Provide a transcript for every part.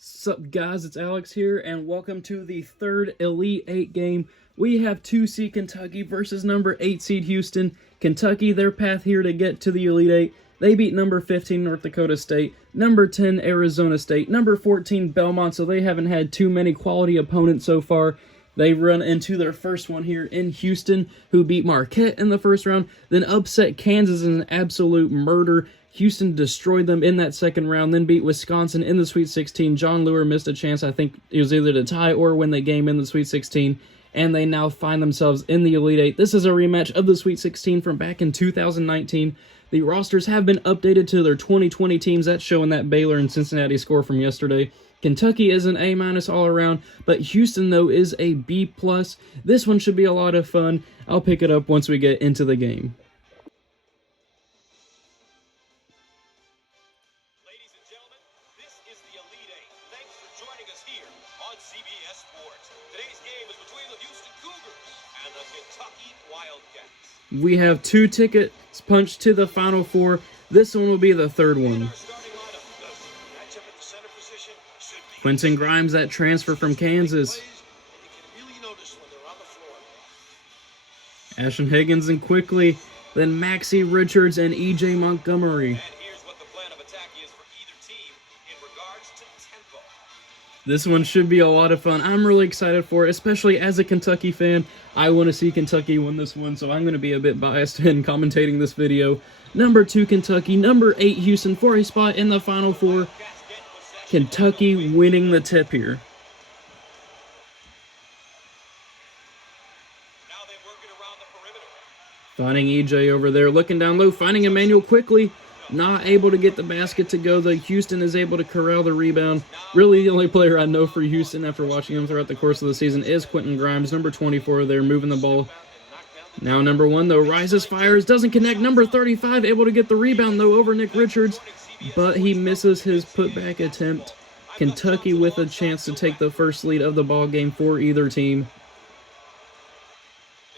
Sup guys, it's Alex here, and welcome to the third Elite 8 game. We have 2 seed Kentucky versus number 8 seed Houston. Kentucky, their path here to get to the Elite 8. They beat number 15 North Dakota State, number 10 Arizona State, number 14 Belmont, so they haven't had too many quality opponents so far. They run into their first one here in Houston, who beat Marquette in the first round, then upset Kansas in an absolute murder. Houston destroyed them in that second round, then beat Wisconsin in the Sweet 16. John Lure missed a chance, I think it was either to tie or win the game in the Sweet 16, and they now find themselves in the Elite 8. This is a rematch of the Sweet 16 from back in 2019. The rosters have been updated to their 2020 teams. That's showing that Baylor and Cincinnati score from yesterday. Kentucky is an A- all around, but Houston, though, is a B+. This one should be a lot of fun. I'll pick it up once we get into the game. Ladies and gentlemen, this is the Elite 8. Thanks for joining us here on CBS Sports. Today's game is between the Houston Cougars and the Kentucky Wildcats. We have 2 tickets punched to the Final Four. This one will be the third one. Quentin Grimes, that transfer from Kansas. Ashton Higgins and Quickly, then Maxie Richards and E.J. Montgomery. And here's what the plan of attack is for either team in regards to tempo. This one should be a lot of fun. I'm really excited for it, especially as a Kentucky fan. I want to see Kentucky win this one, so I'm going to be a bit biased in commentating this video. Number 2 Kentucky, number 8 Houston for a spot in the Final Four. Kentucky winning the tip here. Now they work it around the perimeter. Finding EJ over there, looking down low, finding Emmanuel Quickly. Not able to get the basket to go, though. Houston is able to corral the rebound. Really, the only player I know for Houston after watching him throughout the course of the season is Quentin Grimes, number 24 there, moving the ball. Now number 1, though, rises, fires, doesn't connect. Number 35, able to get the rebound, though, over Nick Richards, but he misses his putback attempt. Kentucky with a chance to take the first lead of the ball game for either team.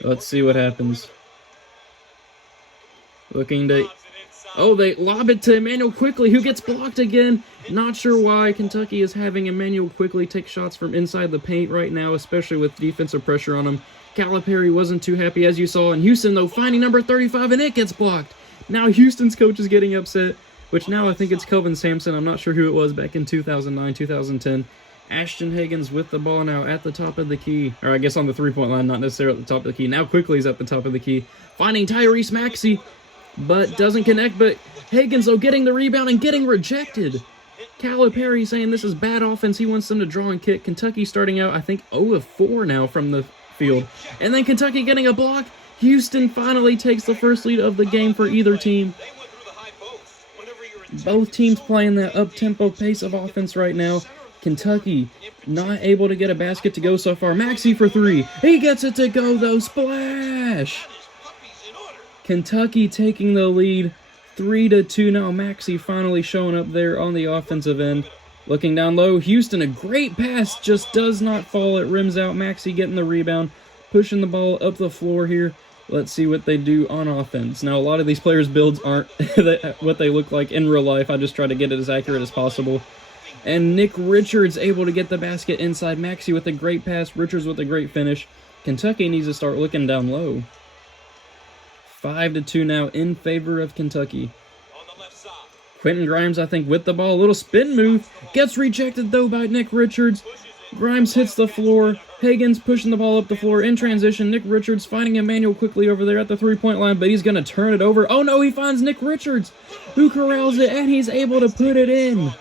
Let's see what happens. Looking to... Oh, they lob it to Emmanuel Quickly, who gets blocked again. Not sure why Kentucky is having Emmanuel Quickly take shots from inside the paint right now, especially with defensive pressure on him. Calipari wasn't too happy, as you saw. In Houston, though, finding number 35, and it gets blocked. Now Houston's coach is getting upset, which now I think it's Kelvin Sampson. I'm not sure who it was back in 2009, 2010. Ashton Higgins with the ball now at the top of the key. Or I guess on the three-point line, not necessarily at the top of the key. Now Quickly's at the top of the key. Finding Tyrese Maxey, but doesn't connect. But Higgins, though, getting the rebound and getting rejected. Calipari saying this is bad offense. He wants them to draw and kick. Kentucky starting out, I think, 0 of 4 now from the field. And then Kentucky getting a block. Houston finally takes the first lead of the game for either team. Both teams playing that up-tempo pace of offense right now. Kentucky not able to get a basket to go so far. Maxey for 3. He gets it to go, though. Splash! Kentucky taking the lead 3-2 now. Maxey finally showing up there on the offensive end. Looking down low, Houston, a great pass, just does not fall. It rims out. Maxey getting the rebound, pushing the ball up the floor here. Let's see what they do on offense. Now, a lot of these players' builds aren't what they look like in real life. I just try to get it as accurate as possible. And Nick Richards able to get the basket inside. Maxey with a great pass. Richards with a great finish. Kentucky needs to start looking down low. 5-2 now in favor of Kentucky. Quentin Grimes, I think, with the ball. A little spin move. Gets rejected, though, by Nick Richards. Grimes hits the floor. Higgins pushing the ball up the floor in transition. Nick Richards finding Emmanuel Quickly over there at the three-point line, but he's going to turn it over. Oh, no, he finds Nick Richards, who corrals it, and he's able to put it in.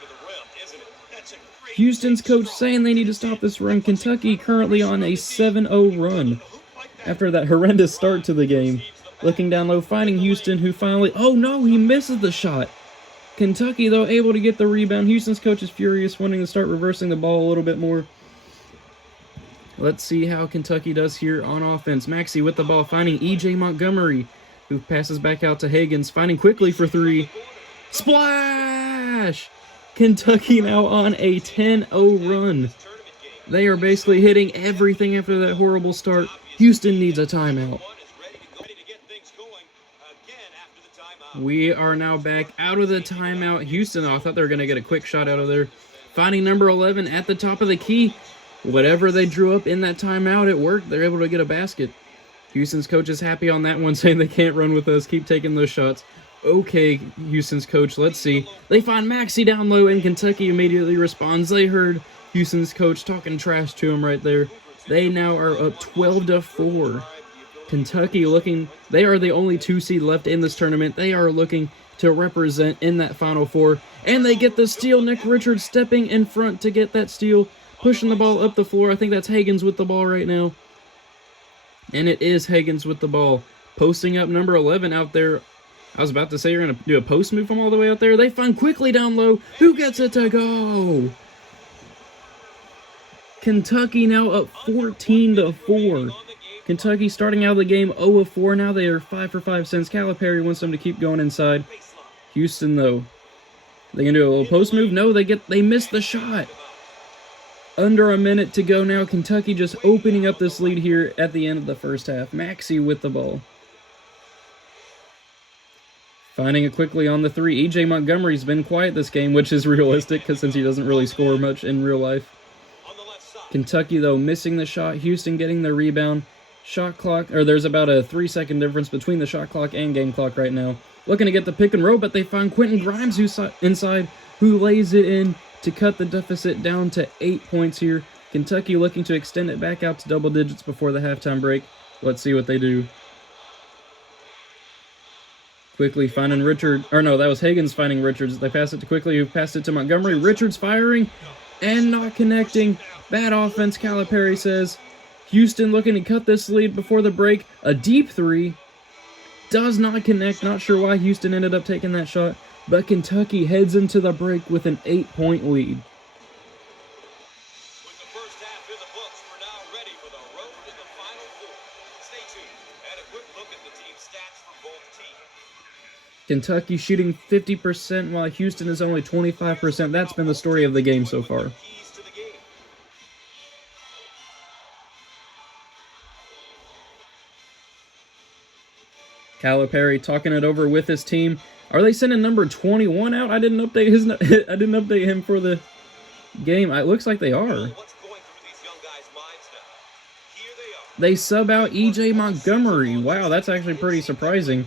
Houston's coach saying they need to stop this run. Kentucky currently on a 7-0 run after that horrendous start to the game. Looking down low, finding Houston, who finally... Oh, no, he misses the shot. Kentucky, though, able to get the rebound. Houston's coach is furious, wanting to start reversing the ball a little bit more. Let's see how Kentucky does here on offense. Maxey with the ball, finding E.J. Montgomery, who passes back out to Higgins, finding Quickly for 3. Splash! Kentucky now on a 10-0 run. They are basically hitting everything after that horrible start. Houston needs a timeout. We are now back out of the timeout. Houston, I thought they were going to get a quick shot out of there. finding number 11 at the top of the key. Whatever they drew up in that timeout, it worked. They're able to get a basket. Houston's coach is happy on that one, saying they can't run with us. Keep taking those shots. Okay, Houston's coach, let's see. They find Maxey down low, and Kentucky immediately responds. They heard Houston's coach talking trash to him right there. They now are up 12-4. Kentucky looking, they are the only 2 seed left in this tournament. They are looking to represent in that Final Four. And they get the steal. Nick Richards stepping in front to get that steal. Pushing the ball up the floor. I think that's Higgins with the ball right now. And it is Higgins with the ball. Posting up number 11 out there. I was about to say you're going to do a post move from all the way out there. They find quickly down low. Who gets it to go? Kentucky now up 14-4. Kentucky starting out of the game 0-4. Now they are 5 for 5 since Calipari wants them to keep going inside. Houston, though. They can do a little post move. No, they missed the shot. Under a minute to go now. Kentucky just opening up this lead here at the end of the first half. Maxey with the ball. Finding it quickly on the 3. E.J. Montgomery's been quiet this game, which is realistic because since he doesn't really score much in real life. Kentucky, though, missing the shot. Houston getting the rebound. Shot clock, or there's about a 3-second difference between the shot clock and game clock right now. Looking to get the pick and roll, but they find Quentin Grimes who's inside, who lays it in to cut the deficit down to 8 points here. Kentucky looking to extend it back out to double digits before the halftime break. Let's see what they do. Quickly finding Richard, or no, that was Higgins finding Richards. They pass it to Quickly, who passed it to Montgomery. Richards firing and not connecting. Bad offense, Calipari says. Houston looking to cut this lead before the break. A deep 3 does not connect. Not sure why Houston ended up taking that shot, but Kentucky heads into the break with an 8-point lead. With the first half in the books, we're now ready for the road to the Final Four. Stay tuned and a quick look at the team stats for both teams. Kentucky shooting 50% while Houston is only 25%. That's been the story of the game so far. Keys to the game. Calipari talking it over with his team. Are they sending number 21 out? I didn't update I didn't update him for the game. It looks like they are. What's going through these young guys' minds now? Here they are. They sub out E.J. Montgomery. Wow, that's actually pretty surprising.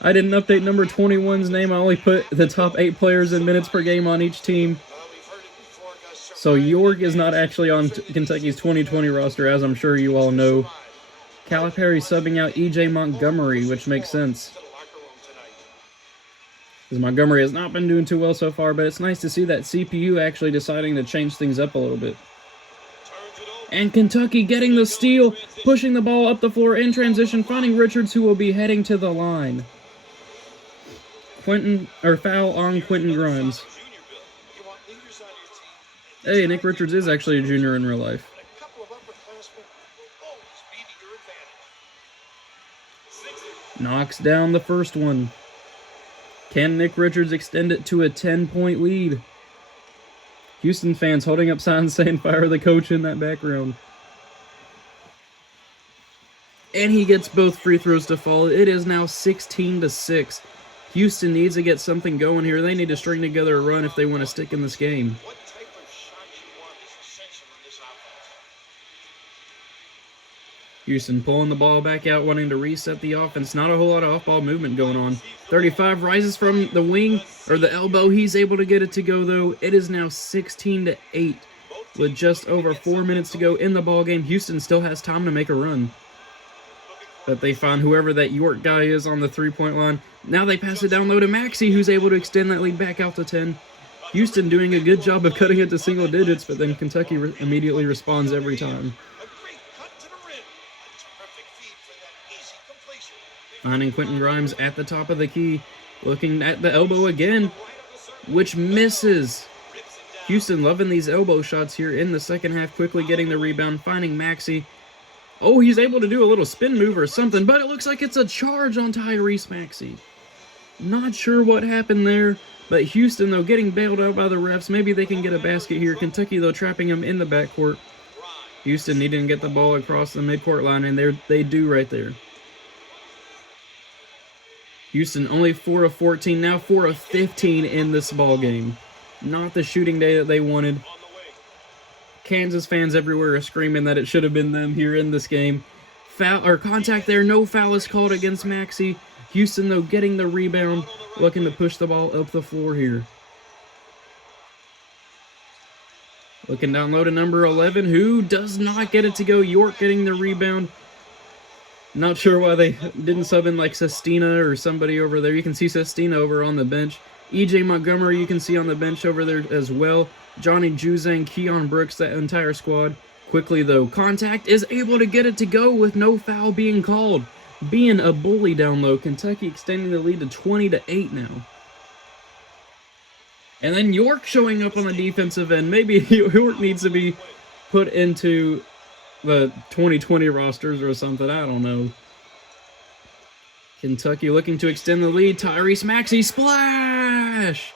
I didn't update number 21's name. I only put the top 8 players in minutes per game on each team. So York is not actually on Kentucky's 2020 roster, as I'm sure you all know. Calipari subbing out E.J. Montgomery, which makes sense, because Montgomery has not been doing too well so far, but it's nice to see that CPU actually deciding to change things up a little bit. And Kentucky getting the steal, pushing the ball up the floor in transition, finding Richards, who will be heading to the line. Foul on Quentin Grimes. Hey, Nick Richards is actually a junior in real life. Knocks down the first one. Can Nick Richards extend it to a 10-point lead? Houston fans holding up signs saying fire the coach in that background. And he gets both free throws to fall. It is now 16-6. Houston needs to get something going here. They need to string together a run if they want to stick in this game. What type of shot you want is essential in this offense. Houston pulling the ball back out, wanting to reset the offense. Not a whole lot of off-ball movement going on. 35 rises from the wing, or the elbow. He's able to get it to go, though. It is now 16-8 with just over 4 minutes to go in the ball game. Houston still has time to make a run, but they find whoever that York guy is on the three-point line. Now they pass it down low to Maxey, who's able to extend that lead back out to 10. Houston doing a good job of cutting it to single digits, but then Kentucky immediately responds every time. Finding Quentin Grimes at the top of the key, looking at the elbow again, which misses. Houston loving these elbow shots here in the second half, quickly getting the rebound, finding Maxey. Oh, he's able to do a little spin move or something, but it looks like it's a charge on Tyrese Maxey. Not sure what happened there, but Houston, though, getting bailed out by the refs. Maybe they can get a basket here. Kentucky, though, trapping him in the backcourt. Houston needing to get the ball across the midcourt line, and they do right there. Houston only 4 of 14, now 4 of 15 in this ball game. Not the shooting day that they wanted. On the wing. Kansas fans everywhere are screaming that it should have been them here in this game. Foul or contact there, no foul is called against Maxey. Houston, though, getting the rebound, looking to push the ball up the floor here. Looking down low to number 11, who does not get it to go. York getting the rebound. Not sure why they didn't sub in like Sestina or somebody over there. You can see Sestina over on the bench. E.J. Montgomery you can see on the bench over there as well. Johnny Juzang, Keon Brooks, that entire squad. Quickly, though, contact is able to get it to go with no foul being called. Being a bully down low. Kentucky extending the lead to 20-8 now. And then York showing up on the defensive end. Maybe York needs to be put into the 2020 rosters or something. I don't know. Kentucky looking to extend the lead. Tyrese Maxey, splash!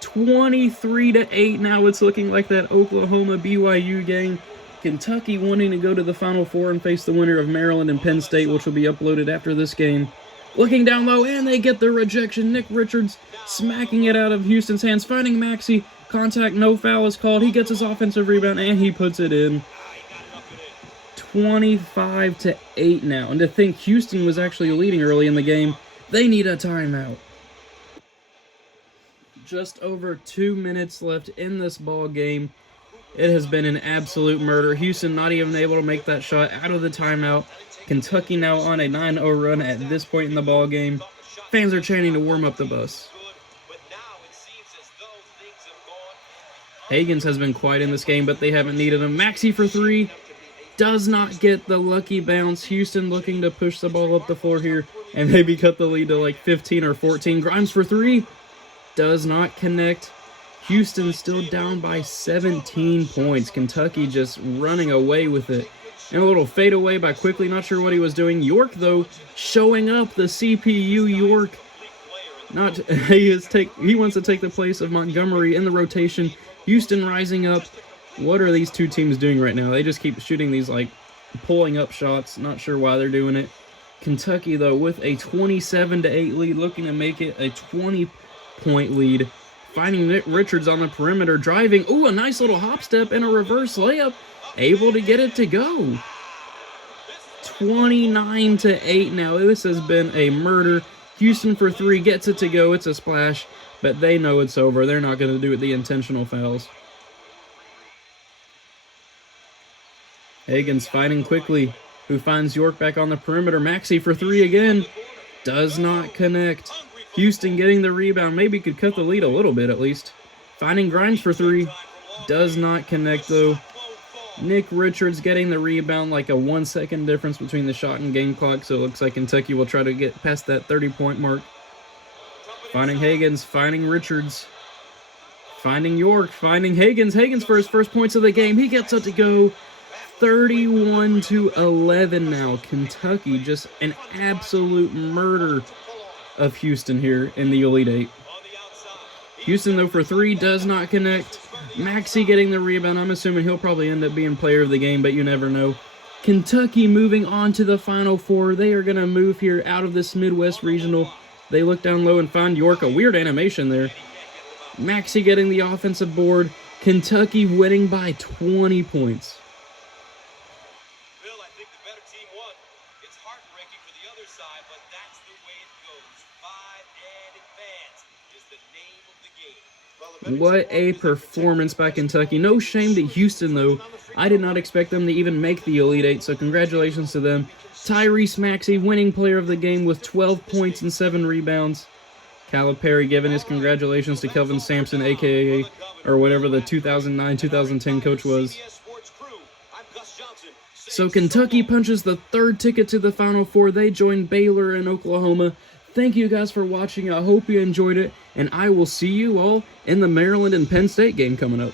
23-8 now. It's looking like that Oklahoma-BYU game. Kentucky wanting to go to the Final Four and face the winner of Maryland and Penn State, which will be uploaded after this game. Looking down low, and they get the rejection. Nick Richards smacking it out of Houston's hands, finding Maxey. Contact, no foul is called. He gets his offensive rebound, and he puts it in. 25-8 now. And to think Houston was actually leading early in the game, they need a timeout. Just over 2 minutes left in this ball game. It has been an absolute murder. Houston not even able to make that shot out of the timeout. Kentucky now on a 9-0 run at this point in the ball game. Fans are chanting to warm up the bus. Higgins has been quiet in this game, but they haven't needed him. Maxey for three. Does not get the lucky bounce. Houston looking to push the ball up the floor here and maybe cut the lead to like 15 or 14. Grimes for three. Does not connect. Houston still down by 17 points. Kentucky just running away with it. And a little fadeaway by Quickly. Not sure what he was doing. York, though, showing up. The CPU York. He wants to take the place of Montgomery in the rotation. Houston rising up. What are these two teams doing right now? They just keep shooting these, like, pulling up shots. Not sure why they're doing it. Kentucky, though, with a 27-8 lead, looking to make it a 20-point lead. Finding Nick Richards on the perimeter, driving. Ooh, a nice little hop step and a reverse layup. Able to get it to go. 29-8 now. This has been a murder. Houston for three, gets it to go. It's a splash, but they know it's over. They're not going to do it, the intentional fouls. Higgins fighting Quickly, who finds York back on the perimeter. Maxey for three again. Does not connect. Houston getting the rebound. Maybe could cut the lead a little bit at least. Finding Grimes for three. Does not connect though. Nick Richards getting the rebound, like a 1 second difference between the shot and game clock. So it looks like Kentucky will try to get past that 30-point mark. Finding Higgins. Finding Richards. Finding York. Finding Higgins. Higgins for his first points of the game. He gets it to go. 31-11 now. Kentucky just an absolute murder of Houston here in the Elite Eight. Houston, though, for three, does not connect. Maxey getting the rebound. I'm assuming he'll probably end up being player of the game, but you never know. Kentucky moving on to the Final Four. They are going to move here out of this Midwest Regional. They look down low and find York. A weird animation there. Maxey getting the offensive board. Kentucky winning by 20 points. What a performance by Kentucky. No shame to Houston, though. I did not expect them to even make the Elite Eight, so congratulations to them. Tyrese Maxey, winning player of the game with 12 points and 7 rebounds. Calipari giving his congratulations to Kelvin Sampson, a.k.a. or whatever the 2009-2010 coach was. So Kentucky punches the third ticket to the Final Four. They join Baylor and Oklahoma. Thank you guys for watching. I hope you enjoyed it, and I will see you all in the Maryland and Penn State game coming up.